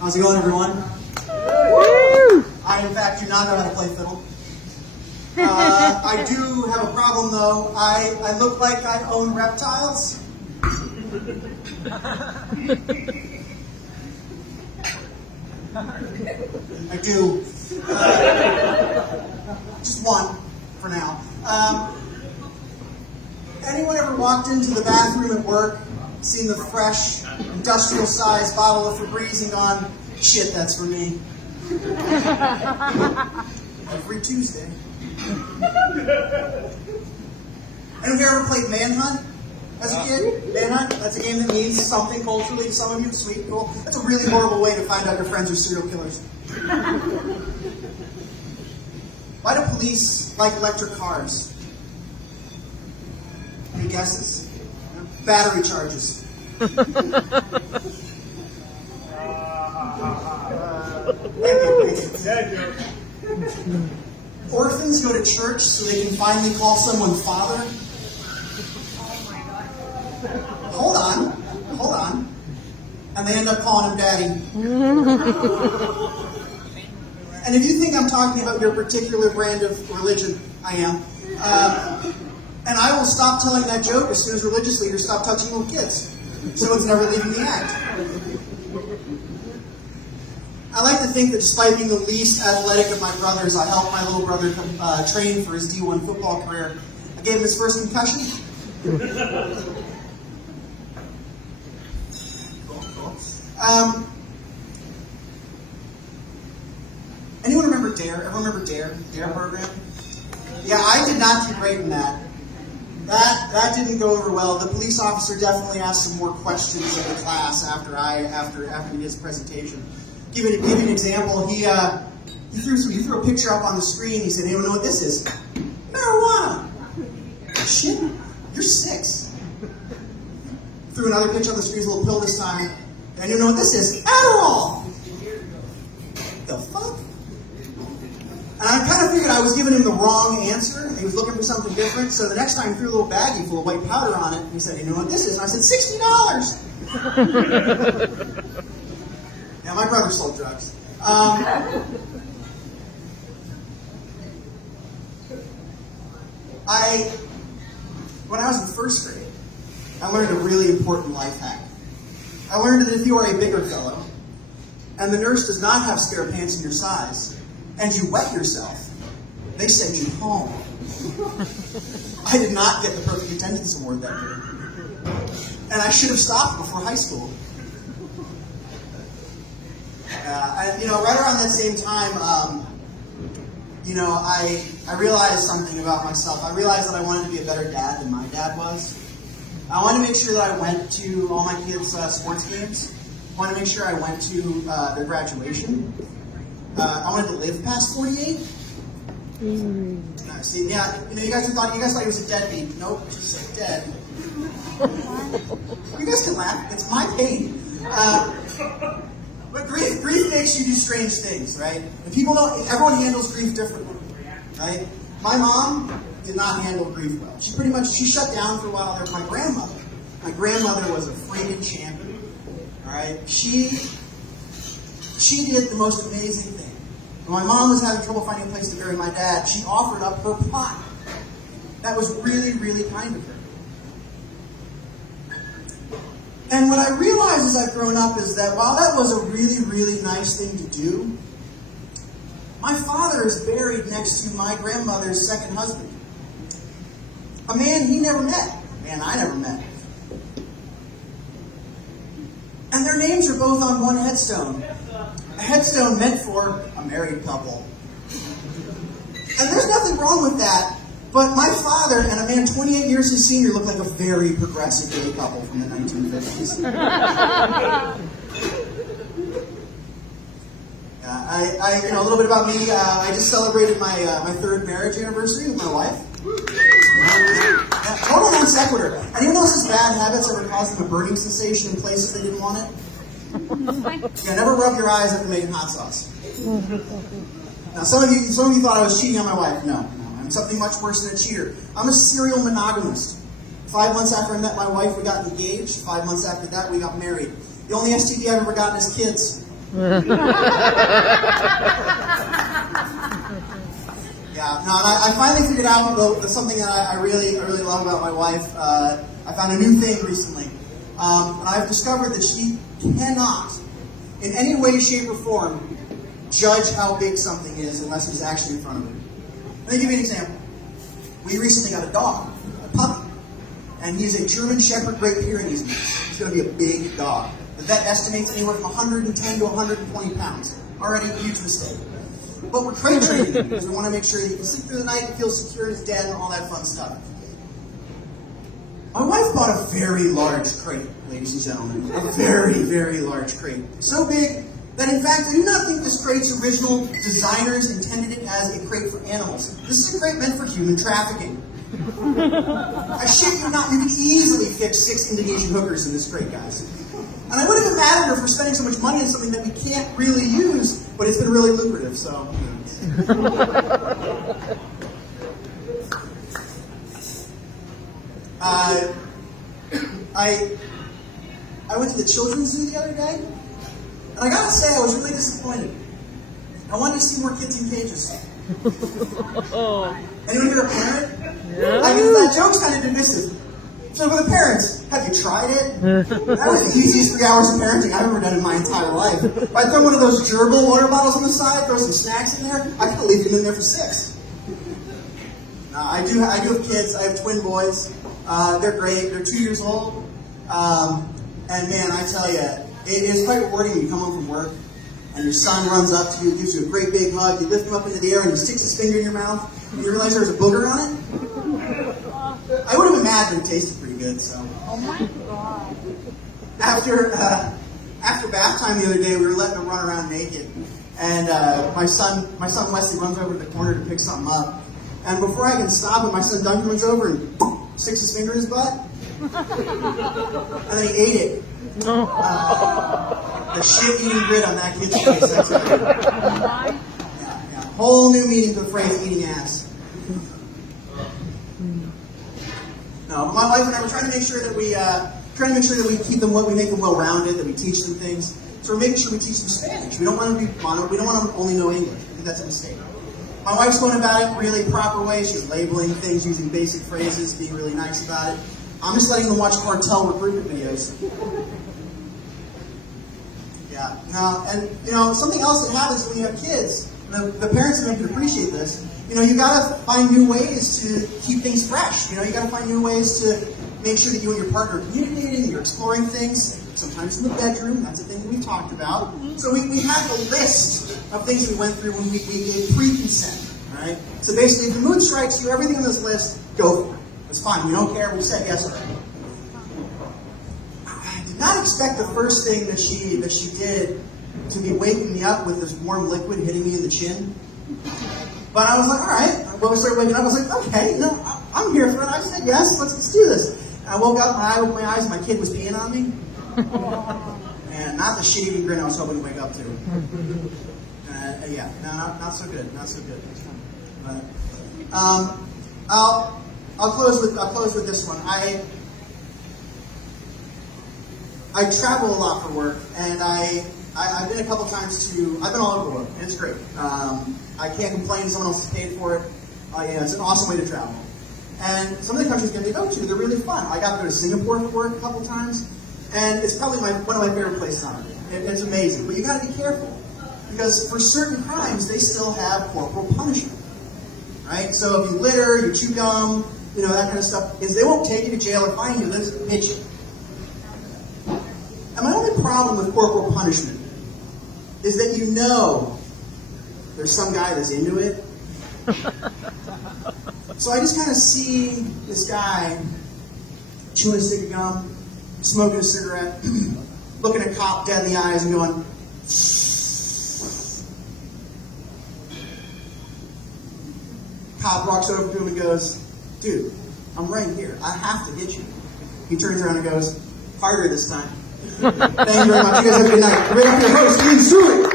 How's it going, everyone? Woo! I, in fact, do not know how to play fiddle. I do have a problem, though. I look like I own reptiles. I do. Just one, for now. Anyone ever walked into the bathroom at work, seen the fresh, industrial-sized bottle of Febreze and gone, shit, that's for me? Every Tuesday. Anyone here ever played Manhunt as a kid? Manhunt? That's a game that means something culturally to some of you. Sweet, cool. That's a really horrible way to find out your friends are serial killers. Why do police like electric cars? Any guesses? Battery charges. Thank you. Orphans go to church so they can finally call someone father. Hold on. And they end up calling him daddy. And if you think I'm talking about your particular brand of religion, I am. And I will stop telling that joke as soon as religious leaders stop touching little kids. So it's never leaving the act. I like to think that despite being the least athletic of my brothers, I helped my little brother train for his D1 football career. I gave him his first concussion. Cool. Anyone remember DARE? Everyone remember DARE? DARE program? Yeah, I did not do great in that. That didn't go over well. The police officer definitely asked some more questions of the class after his presentation. Give you an example. He threw a picture up on the screen. He said, "Anyone know what this is?" Marijuana. Shit, you're 6. Threw another picture on the screen, a little pill this time. Anyone know what this is? Adderall. The fuck? And I kind of figured I was giving him the wrong answer. He was looking for something different. So the next time he threw a little baggie full of white powder on it. And he said, "You know what this is?" And I said, $60. Yeah, my brother sold drugs. When I was in first grade, I learned a really important life hack. I learned that if you are a bigger fellow, and the nurse does not have spare pants in your size, and you wet yourself, they send you home. I did not get the perfect attendance award that year. And I should have stopped before high school. Right around that same time, I realized something about myself. I realized that I wanted to be a better dad than my dad was. I wanted to make sure that I went to all my kids' sports games. I wanted to make sure I went to their graduation. I wanted to live past 48. See, yeah, you guys thought he was a deadbeat. Nope, just dead. You guys can laugh. It's my pain. But grief makes you do strange things, right? And people don't. Everyone handles grief differently, right? My mom did not handle grief well. She shut down for a while. There was my grandmother. My grandmother was a freaking champion. All right, she did the most amazing thing. When my mom was having trouble finding a place to bury my dad, she offered up her plot. That was really, really kind of her. And what I realized as I've grown up is that while that was a really, really nice thing to do, my father is buried next to my grandmother's second husband. A man he never met. A man I never met. And their names are both on one headstone. A headstone meant for a married couple. And there's nothing wrong with that, but my father and a man 28 years his senior look like a very progressive gay couple from the 1950s. A little bit about me. I just celebrated my 3rd marriage anniversary with my wife. Total non sequitur. Anyone else's bad habits ever caused them a burning sensation in places they didn't want it? Yeah, never rub your eyes after making hot sauce. Now, some of you thought I was cheating on my wife. No, I'm something much worse than a cheater. I'm a serial monogamist. 5 months after I met my wife, we got engaged. 5 months after that, we got married. The only STD I've ever gotten is kids. Yeah, no, and I finally figured out something that I really love about my wife. I found a new thing recently. And I've discovered that she cannot, in any way, shape, or form, judge how big something is unless it's actually in front of her. Let me give you an example. We recently got a dog, a puppy, and he's a German Shepherd Great Pyrenees mix. He's going to be a big dog. The vet estimates anywhere from 110 to 120 pounds. Already a huge mistake. But we're crate training him because we want to make sure that he can sleep through the night and feel secure in his den and all that fun stuff. My wife bought a very large crate, ladies and gentlemen. A very large crate. So big that, in fact, I do not think this crate's original designers intended it as a crate for animals. This is a crate meant for human trafficking. I shit you not, you can easily fit 6 Indonesian hookers in this crate, guys. And I wouldn't have mad at her for spending so much money on something that we can't really use, but it's been really lucrative, so. I went to the children's zoo the other day, and I gotta say, I was really disappointed. I wanted to see more kids in cages. Anyone here a parent? Yeah. I mean, that joke's kind of divisive. So for the parents, have you tried it? That was the easiest 3 hours of parenting I've ever done in my entire life. If I throw one of those gerbil water bottles on the side, throw some snacks in there, I could leave them in there for 6. I do have kids. I have twin boys. They're great. They're 2 years old. And man, I tell you, it is quite rewarding when you come home from work and your son runs up to you, gives you a great big hug, you lift him up into the air and he sticks his finger in your mouth, and you realize there's a booger on it. I would have imagined it tasted pretty good, so. Oh my God. After bath time the other day, we were letting him run around naked. And my son Wesley runs over to the corner to pick something up. And before I can stop him, my son Duncan runs over and sticks his finger in his butt. And then he ate it. The shit-eating grit on that kid's face. That's right. Yeah. Whole new meaning to the phrase eating ass. No, my wife and I were trying to make sure that we keep them, we make them well-rounded, that we teach them things. So we're making sure we teach them Spanish. We don't want them to be we don't want them to only know English. I think that's a mistake. My wife's going about it really proper way. She's labeling things using basic phrases, being really nice about it. I'm just letting them watch cartel recruitment videos. Yeah. Now, and something else that happens when you have kids. The parents that can appreciate this. You gotta find new ways to keep things fresh. You gotta find new ways to make sure that you and your partner are communicating, and you're exploring things. Sometimes in the bedroom. That's a thing that we've talked about. So we have a list of things we went through when we gave pre-consent. Right? So basically, if the mood strikes you, everything on this list, go for it. It's fine. We don't care. We said yes already. I did not expect the first thing that she did to be waking me up with this warm liquid hitting me in the chin. But I was like, all right. When we started waking up, I was like, okay, I'm here for it. I said yes. Let's do this. And I woke up, I opened my eyes, and my kid was peeing on me. And not the shit-eating grin I was hoping to wake up to. Not so good. Not so good. But, I'll close with this one. I travel a lot for work, and I've been a couple times I've been all over the world, and it's great. I can't complain. Someone else has paid for it. It's an awesome way to travel. And some of the countries that they go to, they're really fun. I got to go to Singapore for work a couple times, and it's probably one of my favorite places on earth. It's amazing, but you got to be careful because for certain crimes, they still have corporal punishment. Right? So if you litter, you chew gum, that kind of stuff, is they won't take you to jail or fine you, they'll just hit you. And my only problem with corporal punishment is that there's some guy that's into it. So I just kind of see this guy chewing a stick of gum, smoking a cigarette, looking a cop dead in the eyes and going, cop walks over to him and goes, dude, I'm right here. I have to hit you. He turns around and goes, harder this time. Thank you very much. You guys have a good night. Right up your host, Ian Stewart.